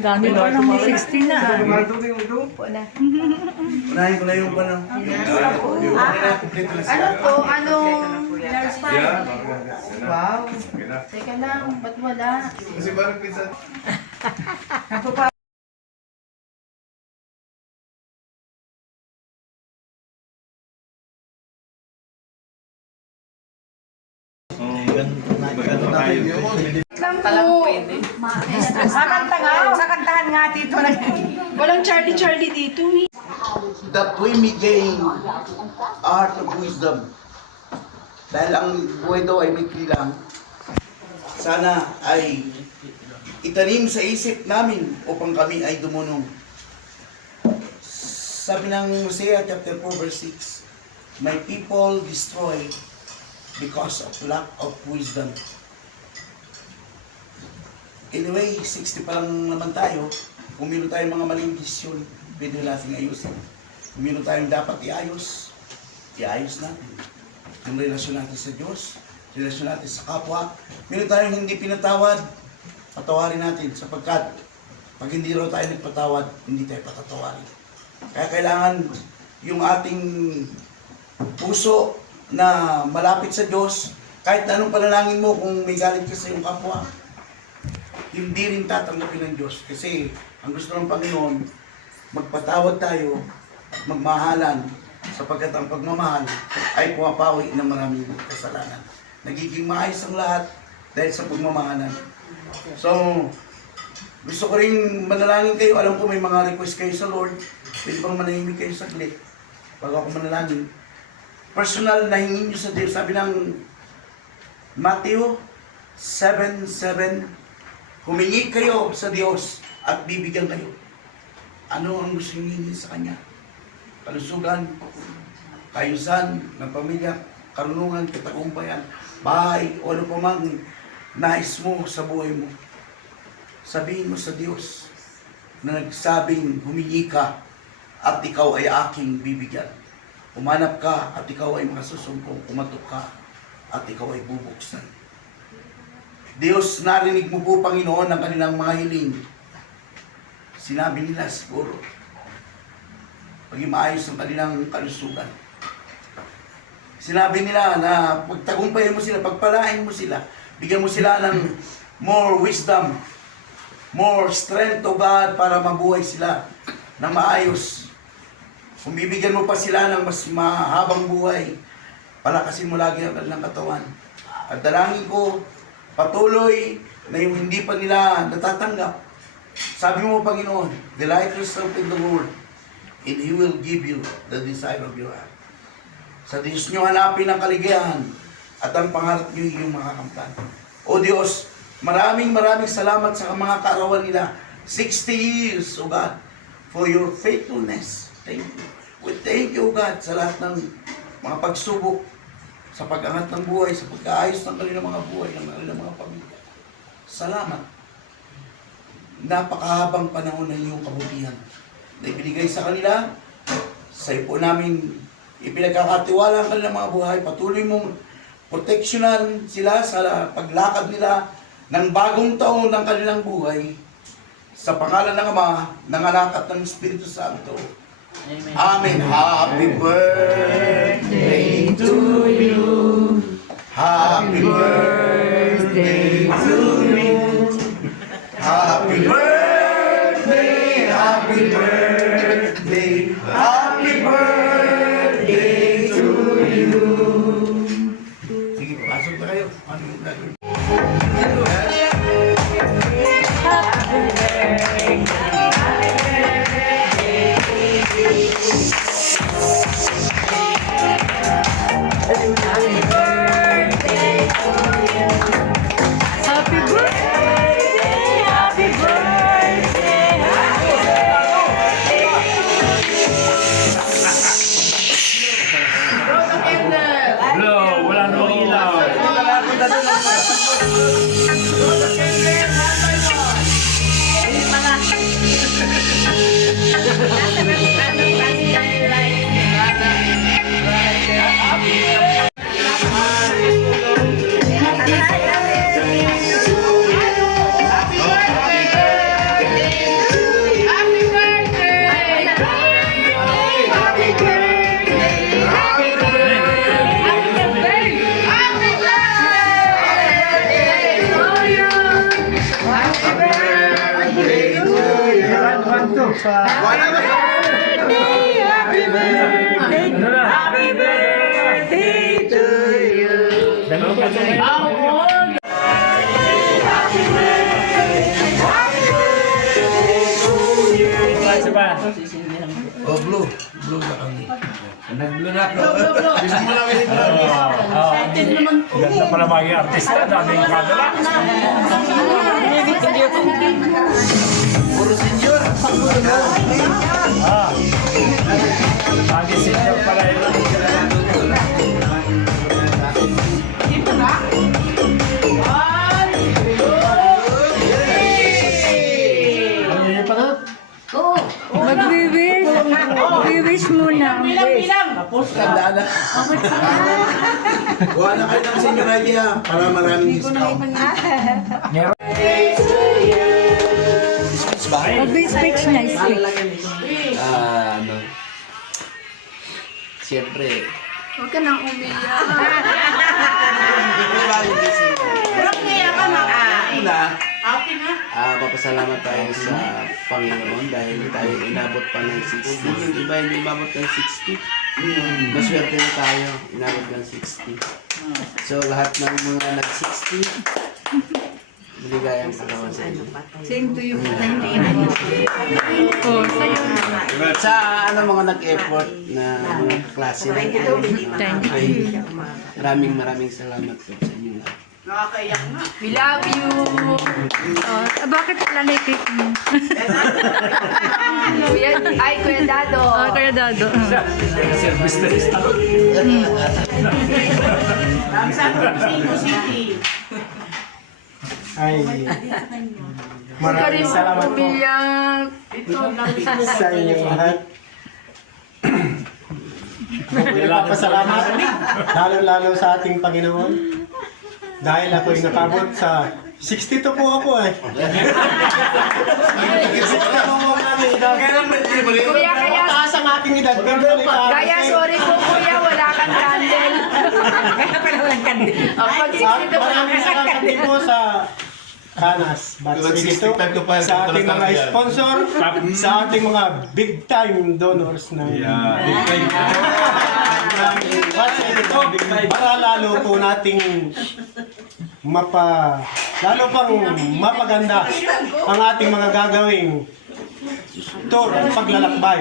Dami pa ng 16 na. Upo na. Unahin ko na yung panang. Ano to? Anong hairstyle? Wow. Teka lang, ba't wala? Kasi parang pizza. Lang po. Kakantahan nga dito. Walang Charlie dito eh. That we may gain art of wisdom. Dahil ang buhay daw ay may kilang, sana ay itanim sa isip namin upang kami ay dumunong. Sabi ng Hosea chapter 4 verse 6, my people destroy because of lack of wisdom. Anyway, 60 pa lang naman tayo. Kung meron tayong mga maling desisyon, pwede natin ayusin. Kung meron tayong dapat iayos natin. Yung relasyon natin sa Diyos, relasyon natin sa kapwa. Meron tayong hindi pinatawad, patawarin natin sapagkat pag hindi raw tayo nagpatawad, hindi tayo patatawarin. Kaya kailangan yung ating puso na malapit sa Diyos, kahit anong panalangin mo, kung may galit ka sa iyong kapwa, hindi rin tatanggapin ng Diyos. Kasi ang gusto ng Panginoon, magpatawad tayo, magmahalan, sapagkat ang pagmamahal ay pumapawi ng maraming kasalanan. Nagiging maayos ang lahat dahil sa pagmamahalan. So, gusto ko rin manalangin kayo. Alam ko may mga request kayo sa Lord. Pwede bang manahimik kayo saglit bago ako manalangin. Personal na hingin nyo sa Diyos. Sabi ng Matthew 7:7, humingi kayo sa Diyos at bibigyan kayo. Ano ang gusto nyo hingin sa Kanya? Kalusugan, kaayusan ng pamilya, karunungan, katagumpayan, bahay, o ano pa mang nais mo sa buhay mo. Sabihin mo sa Diyos na nagsabing humingi ka at ikaw ay aking bibigyan. Umanap ka at ikaw ay makasusumpong. Umatok ka at ikaw ay bubuksan. Diyos, narinig mo po, Panginoon, ang kanilang mga hiling. Sinabi nila siguro, maging maayos ang kanilang kalusugan. Sinabi nila na pagtagumpayan mo sila, pagpalain mo sila, bigyan mo sila ng more wisdom, more strength, O God, para mabuhay sila ng maayos. Kung bibigyan mo pa sila ng mas mahabang buhay, palakasin mo lagi ang kanilang katawan. At dalangin ko, patuloy na yung hindi pa nila natatanggap. Sabi mo, Panginoon, delight yourself in the Lord, and He will give you the desire of your heart. Sa Diyos nyo hanapin ang kaligayahan at ang pangarap nyo yung makakamtan. O Diyos, maraming salamat sa mga kaarawan nila. 60 years, O God, for your faithfulness. Thank you. We thank you, O God, sa lahat ng mga pagsubok, sa pag-angat ng buhay, sa pagkaayos ng kanilang mga buhay, ng kanilang mga pamilya. Salamat. Napakahabang panahon na iyong kabutihan na ibinigay sa kanila. Sa iyo po namin ipinagkakatiwala ang kanilang mga buhay. Patuloy mong proteksyonan sila sa paglakad nila ng bagong taon ng kanilang buhay. Sa pangalan ng Ama, ng Anak at ng Espiritu Santo. Amen. Amen. Happy birthday to you. Happy birthday to you. Happy birthday, happy birthday, happy birthday to you. Sige, pasok na kayo. Ano yung gagawin? Happy birthday! Happy birthday to you. Oh, blue. Blue na kami. Nag-blue na ako. Gusto mo lang yung Ganda pala mga artista. Daming camera. puro senior. Lagi senior pala yun. Magwi-wish. Magwi-wish muna. Tandaan na. Kuha na kayo ng senior idea para maraming discount. Speech ba? Mag-speech na, speech. Siyempre, Huwag ka nang umiyak. papasalamat tayo sa Panginoon dahil tayo inabot pa ng 60. Iba hindi inabot ng 60. Maswerte na tayo, inabot ng 60. So lahat ng mga nag-60, maligayang salamat sa inyo. Same to you. Oh, sa'yo. Sa mga nag-effort na mga klase natin, ay maraming salamat po sa inyo. We love you. Oh, bakit wala na i-cake mo? Ay, Kuya Dado. Oh, Kuya Dado. Service na rin. Ay, maraming salamat po sa inyong lahat. Nagpapasalamat, lalo-lalo sa ating Panginoon. Dahil ako'y nakabot sa 62 po ako eh. 62 po ang aming edad. Kuya, kaya... Mataas ang ating edad. Kaya sorry po, Kuya, wala kang candle. Pag 62 po lang Maraming salamat din po sa Kanas, Batch 82, sa ating mga sponsor, sa ating mga big time donors ng Big Time. Batch 82, para lalo po nating lalo pang mapaganda ang ating mga gagawing tour at paglalakbay.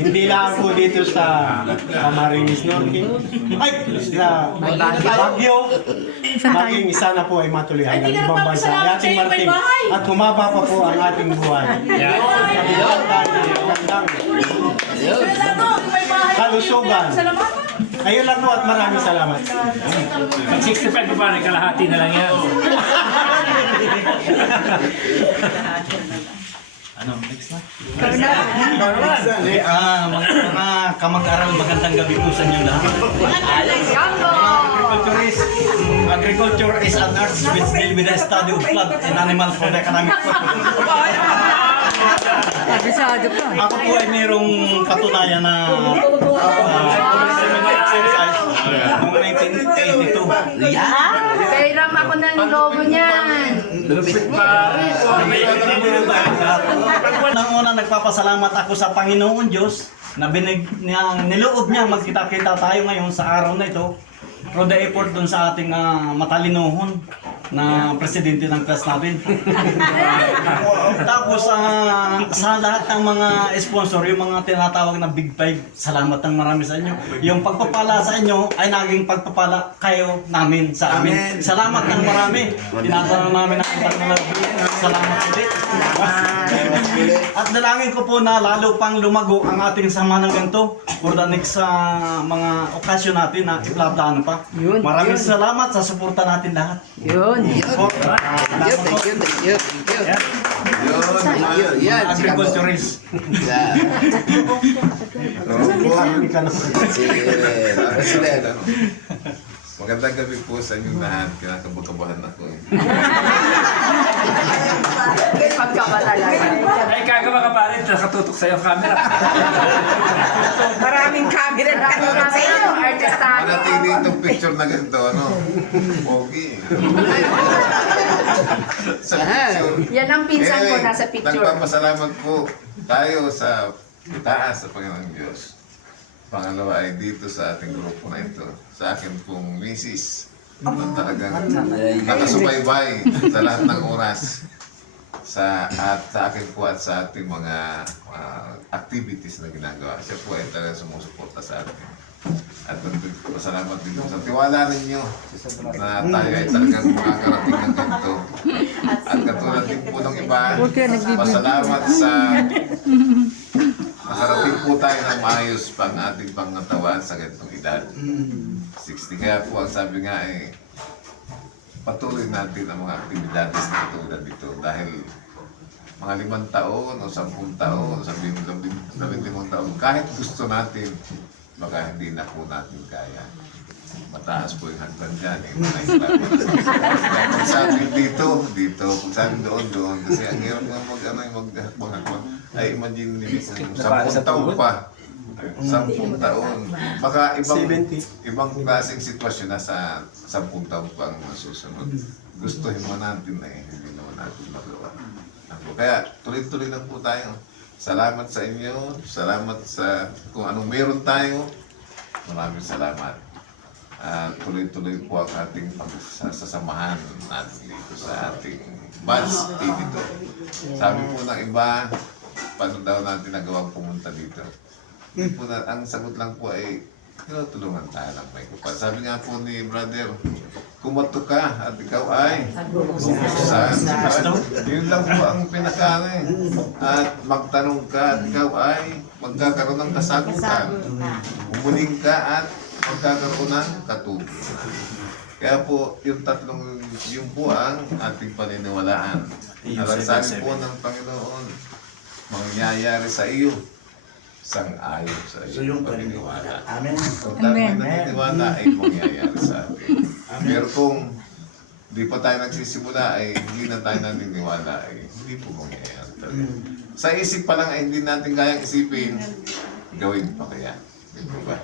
Hindi lang po dito sa Camarines Norte, ay sa Baguio, maging isa na po ay matuloy hanggang ibang bansa ang ating marting at humaba pa po ang ating buhay. Magandang kalusugan. Ayun lang po at maraming salamat. Pag 65 pa ba, kalahati na lang yan. Ano, next na? Mga kamag-aral, magandang gabi po sa inyo lahat. Agriculture is an art which deal with the study of plant and animals for the economic purpose. Abisado pa. Ako po ay mayroong katunayan na exercise noong 1982. Pairam ako ng logo niyan. Unang-una nagpapasalamat ako sa Panginoon Diyos na niloob niya magkita-kita tayo ngayon sa araw na ito for the effort dun sa ating matalinuhon na presidente ng class natin. Tapos sa lahat ng mga sponsor, yung mga tinatawag na Big Five, salamat ng marami sa inyo. Yung pagpapala sa inyo ay naging pagpapala kayo namin sa amin. Salamat ng marami. Tinatawag namin ang salamat ulit. At dalangin ko po na lalo pang lumago ang ating sama ng ganito for the next mga okasyon natin na iplabdaan pa. Maraming salamat sa suporta natin lahat. Yun. Thank you. Yan, Agriculturist. Magandang gabi po sa inyong lahat. Kinakabahan ako eh. Ay, kagama ka pa rin. Nakatutok sa'yo ang camera. Maraming camera na katutok sa iyo. Artista. Manating din itong picture na ganito, ano? Pogi. Sa picture. Yan ang pinsan ko nasa picture. Nagpapasalamat po tayo sa itaas sa Panginoon Diyos. Pangalawa ay dito sa ating grupo na ito. Sa akin pong misis na talagang nakasubaybay sa lahat ng oras at sa akin po at sa ating mga activities na ginagawa. Siya po ay talagang sumusuporta sa atin. At pasalamat din po sa tiwala ninyo na tayo ay talagang makakarating ng ganito. At katulad din po ng iba, pasalamat sa nakarating po tayo ng maayos pang ating pangatawan sa ganitong edad. 60. Kaya po ang sabi nga ay patuloy natin ang mga aktibidades na tulad dito dahil mga 5 taon o 10 taon o 15 taon, kahit gusto natin, baka hindi na po natin kaya. Mataas po yung hagdan dyan. Kung sabi dito, kung sabi doon. Kasi ang hirap nga mag-hakbang. Ay imagine nila yung 10 taon pa. 10 taon. Baka ibang klaseng sitwasyon na sa 10 taon pa ang masusunod. Gustuhin mo natin hindi naman natin magawa. Kaya tuloy-tuloy lang po tayo. Salamat sa inyo. Salamat sa kung anong meron tayo. Maraming salamat. Tuloy-tuloy po ang ating pagsasamahan natin dito sa ating Buds dito. Sabi po ng iba, paano daw natin nagawang pumunta dito? Ang sagot lang po ay tinutulungan tayo ng may kupal. Sabi nga po ni brother, kumato ka at ikaw ay bumusan. Yun lang po ang pinakaano eh. At magtanong ka at ikaw ay magkakaroon ng kasagutan. Umuling ka at magkakaroon ng katugunan. Kaya po, yung tatlong, yung po ang ating paniniwalaan. Sabi po ng Panginoon, mangyayari sa iyo, sang-ayon sa iyo. So yung paniniwala. Amen. Kung tayo naniniwala ay mangyayari sa atin. Pero kung di pa tayo nagsisimula ay hindi na tayo naniniwala ay hindi po mangyayari talaga. Sa isip pa lang ay hindi natin kayang isipin, gawin pa kaya. Di ba?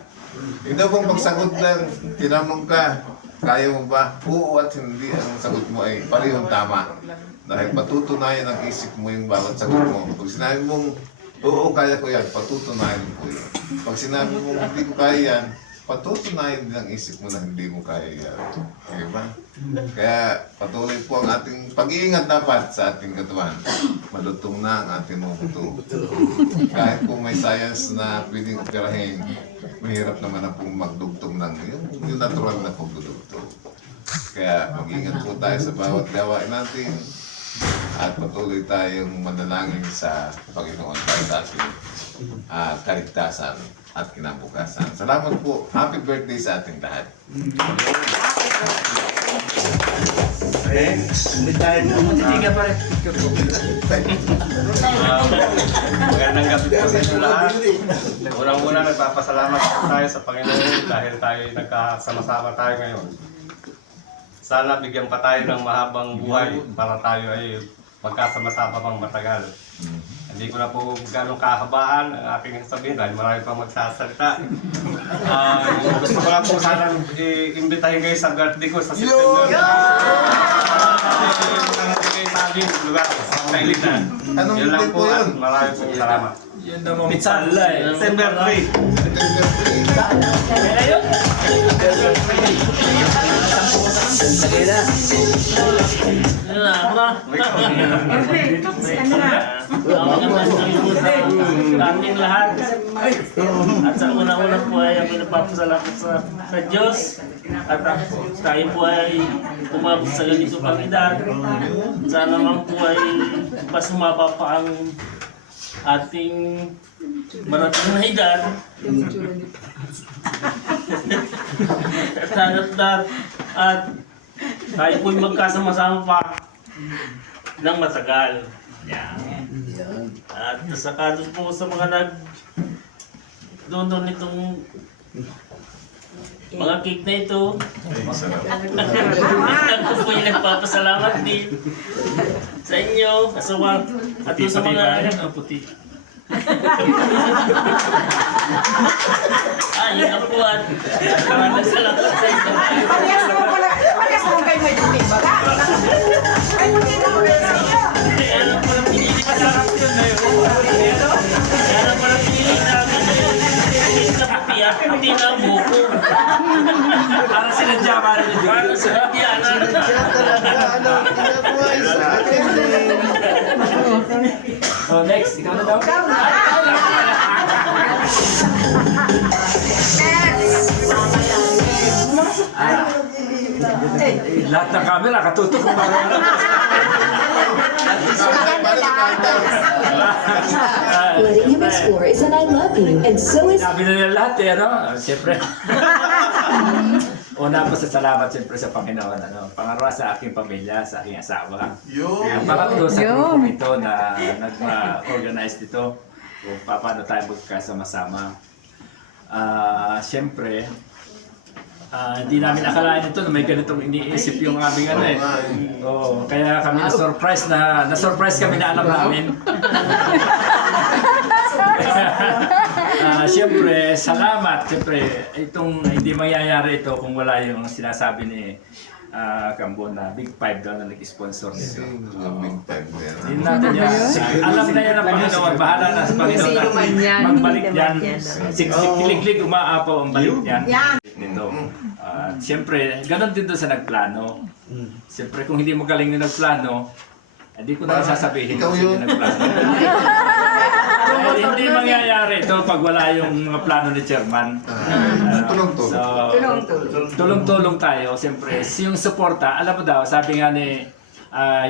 Hindi pong pagsagot lang, tinamong ka, kaya mo ba? Oo at hindi ang sagot mo ay parehong tama. Dahil patutunayan ang isip mo yung bawat sagot mo. Pag sinabi mong, oo, kaya ko yan, patutunayan mo yan. Pag sinabi mong hindi ko kaya yan, patutunayan din ang isip mo na hindi mo kaya yan. Diba? Kaya patuloy po ang ating pag-iingat dapat sa ating katawan. Malutong na ang ating mga buto. Kahit kung may science na pwedeng operahin, mahirap naman na pong magdugtong ng yung natural na pagdudugtong. Kaya mag-ingat po tayo sa bawat gawain natin at patuloy tayong manalangin sa Panginoon para sa ating kaligtasan at kinabukasan. Salamat po. Happy birthday sa ating lahat. Magandang gabi po sa inyo lahat. Unang-una nagpapasalamat tayo sa Panginoon dahil tayo nagkasama-sama tayo ngayon. Sana bigyan pa tayo ng mahabang buhay para tayo ay magkasama-sama pang matagal. Hindi ko na po gano'ng kahabaan ang aking sabihin dahil marami pang magsasalita. Gusto ko lang po sana i-imbitahin kayo sa birthday ko sa September. Nagbigay sa akin lugar sa Kailinan. Yun lang po at marami pong salamat. Pizza, September 3. Ating lahat. At sa una-una po ay ang pinapapasalamat sa Diyos. At tayo po ay umabot sa ganito pang edad. Sana naman po ay pasumaba pa ang ating marating na edad. At tayo po'y magkasama-sama pa ng matagal. At saka doon po sa mga doon nitong mga cake na ito. Ako po yung nagpapasalamat din sa inyo. At doon sa mga puti. Yun ang buwan. Maraming salamat sa inyo. Parehas mo kayo may puti ba? Ay, puti na mo kayo sa iyo. Alam ko lang pinili ka sa akin. Para sinadya, para Para sa Indian. So next, ikaw na daw. Lahat ng camera, katutok ko para Letting him explore is an I love you, and so is Sabi na nila lahat ano? Siyempre. Una po sa salamat siyempre sa Panginoon. Pangalawa sa aking pamilya, sa aking asawa. Ang pangatlo sa grupo ito na nag-organize dito kung paano tayo magkasama-sama. Siyempre, hindi namin akalain ito na may ganitong iniisip yung aming Oo, kaya kami na-surprise kami na alam namin. Siyempre, salamat. Siyempre, itong hindi mangyayari ito kung wala yung sinasabi ni Cambo na Big Five daw na nag-sponsor nito. Big Five na yan. Hindi natin yan. Alam na yan ang Panginoon. Bahala na sa Panginoon na magbalik yan. Sikilig-lig, umaapaw ang balik yan. Nito. Siyempre, ganun din doon sa nagplano. Siyempre, kung hindi magaling na nagplano, hindi ko na sasabihin Ikaw kung yun. hindi nagplano. Hindi mangyayari ito pag wala yung mga plano ni Chairman. Tulong-tulong tayo. Siyempre, yung suporta, alam mo daw, sabi nga ni,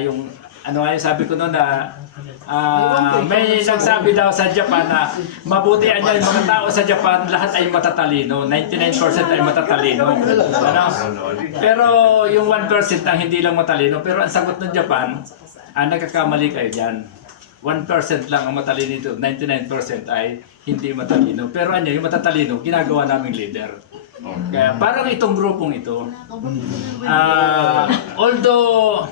yung sabi ko noon na may nagsabi daw sa Japan na mabutian niya yung mga tao sa Japan, lahat ay matatalino. 99% ay matatalino. Pero yung 1% ang hindi lang matalino. Pero ang sagot ng Japan, nagkakamali kayo dyan. 1% lang ang matalino dito, 99% ay hindi matalino. Pero yung matatalino, ginagawa naming leader. Kaya parang itong grupong ito, although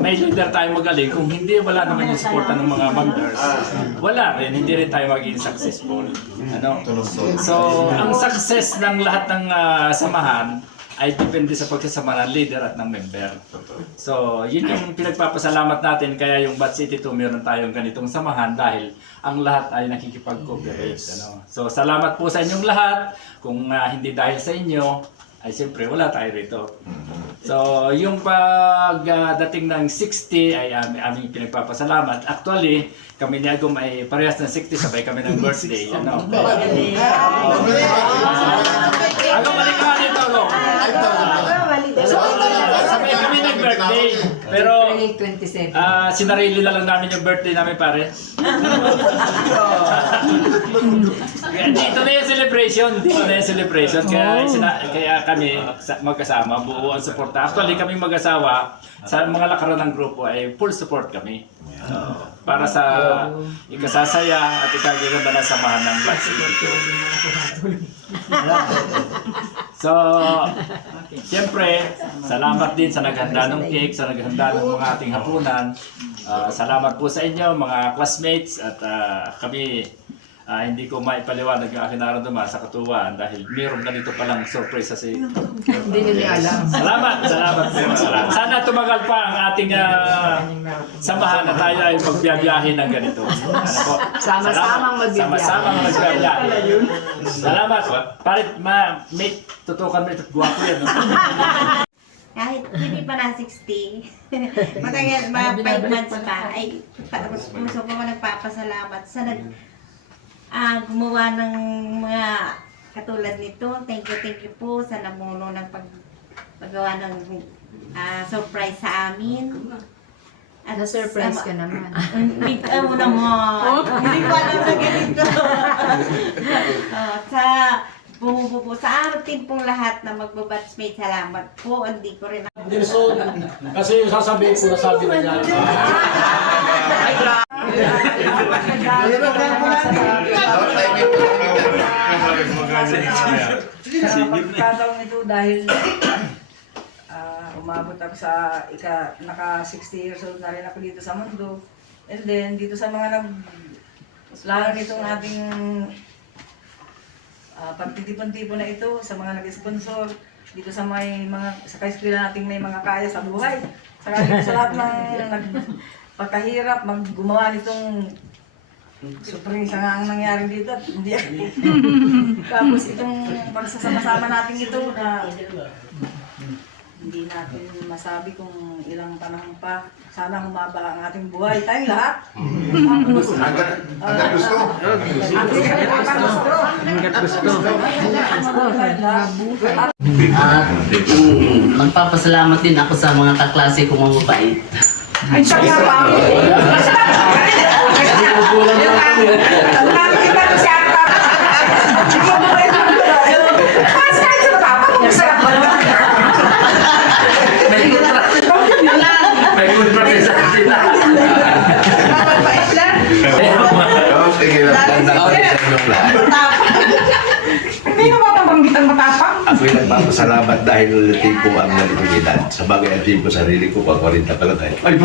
may leader tayo magaling, kung hindi wala naman yung suporta ng mga members, wala rin, hindi rin tayo maging successful. So, ang success ng lahat ng samahan ay depende sa pagsasama ng leader at ng member. So, yun yung pinagpapasalamat natin, kaya yung Bat City 2 meron tayong ganitong samahan dahil ang lahat ay nakikipag-cooperate. So, salamat po sa inyong lahat. Kung hindi dahil sa inyo, ay siyempre wala tayo rito. So, yung pagdating ng 60 ay aming pinagpapasalamat. Actually, kami ni Agum ay parehas ng 60, sabay kami ng birthday. Agum, balik ka dito, Agum. Sabay kami ng birthday. Pero, sinarili na lang namin yung birthday namin, pare. Dito na yung celebration. Kaya kami magkasama, buo ang suporta. Actually, kami mag-asawa, sa mga lakaran ng grupo ay full support kami. Para sa ikasasaya at ikagaganda ng samahan ng Bat City. So, siyempre, salamat din sa naghanda ng cake, sa naghanda ng mga ating hapunan. Salamat po sa inyo, mga classmates, at kami hindi ko maipaliwanag ang aking nararamdaman sa katuwaan dahil mayroon ganito palang surprise si... Hindi nila alam. Salamat. Sana tumagal pa ang ating samahan na tayo ay magbiyabiyahin ng ganito. Sama-samang magbiyahe. Sama-samang magbiyahe. Salamat. Parit, may tutukan mo ito. Guwapo yan. Kahit hindi pa na 60, matagal, mga 5 months pa, ay puso ko nagpapasalamat sa gumawa ng mga katulad nito. Thank you po sa namuno ng paggawa ng surprise sa amin. At Na-surprise ka naman. Hindi mo naman. Hindi ko alam na ganito. Sa ating pong lahat na magbabatsmate, salamat po. Hindi ko rin Dilson, kasi yung sasabihin ko, nasabi na niya. Pagkataon ito dahil umabot ako sa naka 60 years old na rin ako dito sa mundo. And then dito sa mga lalo nitong ating pagtitipon-tipon na ito sa mga nag-sponsor dito sa sa kaeskwela nating may mga kaya sa buhay. Saka dito sa lahat ng nagpagkahirap gumawa nitong Surprise nga ang nangyari dito at hindi tapos itong pagsasama-sama natin ito na hindi natin masabi kung ilang panahon pa. Sana humaba ang ating buhay. Tayong lahat. Hanggang gusto. Magpapasalamat din ako sa mga kaklase kong mababait. Ay, siya nga pa. May good practice sa sila. Sige lang. Hindi mo matapang matapang. Ako'y nagpapasalamat dahil ulitin ko ang nalipagidad. Sa bagay ang ko sarili ko, pag 40 pa lang tayo. Ay,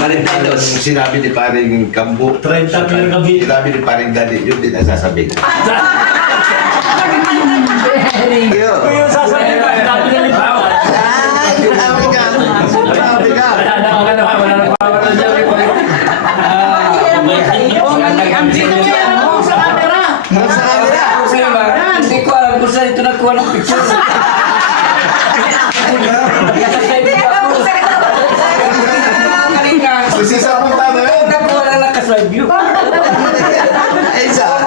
Marintados, sinabi ni paring Kambo. 30 mil gabi. Sinabi ni paring Dali, yun din ang sasabihin. Yung sasabihin ko, dati na lipawan. Grabe ka! Grabe ka! Hindi ko alam kung saan ito nagkuha ng picture. Sisisa mo tayo eh. Nagkuha lang naka-side view. Alam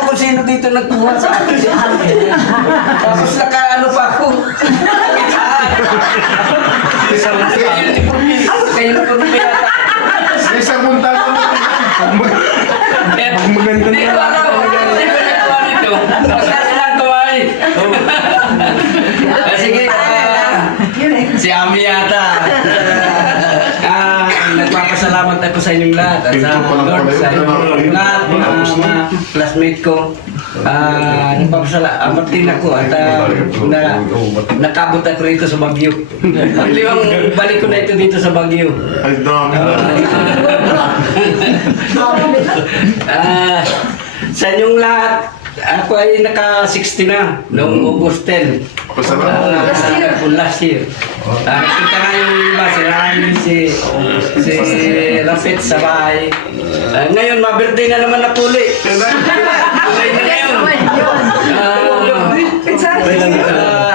kung sino dito nagkuha sa akin. Tapos naka-ano pa ako. Kayo na po nung yata. Sisa mo tayo. Maganda na. Hindi ko alam. Hindi ko nagkuha nito. Kasi lang tumahay. Sige. Si Ami yata. Nagpapasalamat ako sa inyong lahat at sa Lord, sa inyong lahat, mga classmate ko. Nagpapasalamat din ako at nakabot ako rito sa Baguio. Paglimang balik ko na ito dito sa Baguio. Ay, dami. Sa inyong lahat, ako ay naka-60 na noong August 10. Last year. Kita nga yung iba, si Ryan, si Rafet sa bahay. Ngayon, ma-birthday na naman na puli. Kulay na ngayon.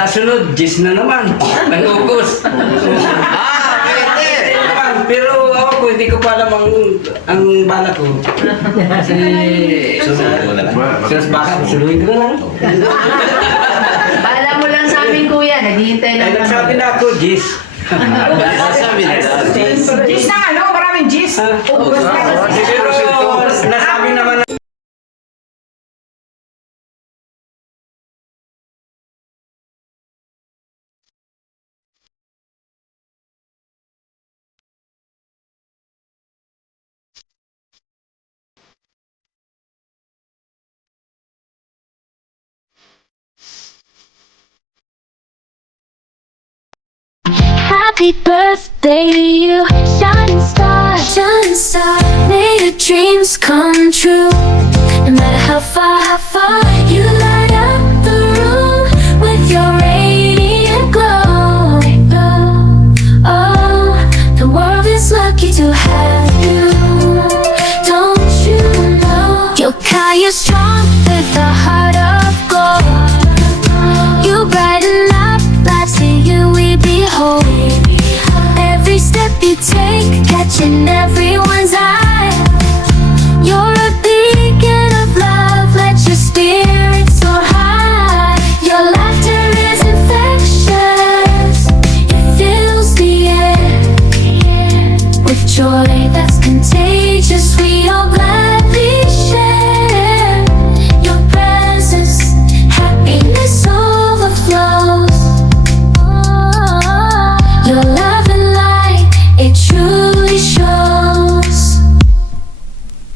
Sunod, 10 na naman. Ng August. Pero ako ko, hindi ko pa alam ang bala ko. Kasi baka suluhin ko na lang. Paalam mo lang sa amin, kuya. Naghihintay lang. Nagsabi na ako, Jis. Gis na ano? Maraming gis. Pero nasabi naman Happy birthday to you, shining star, shining star. May your dreams come true. No matter how far you light up the room with your radiant glow. Oh, the world is lucky to have you. Don't you know? You're kind, you're strong with a heart of gold. You brighten up lives here, you we behold. Every step you take, catching every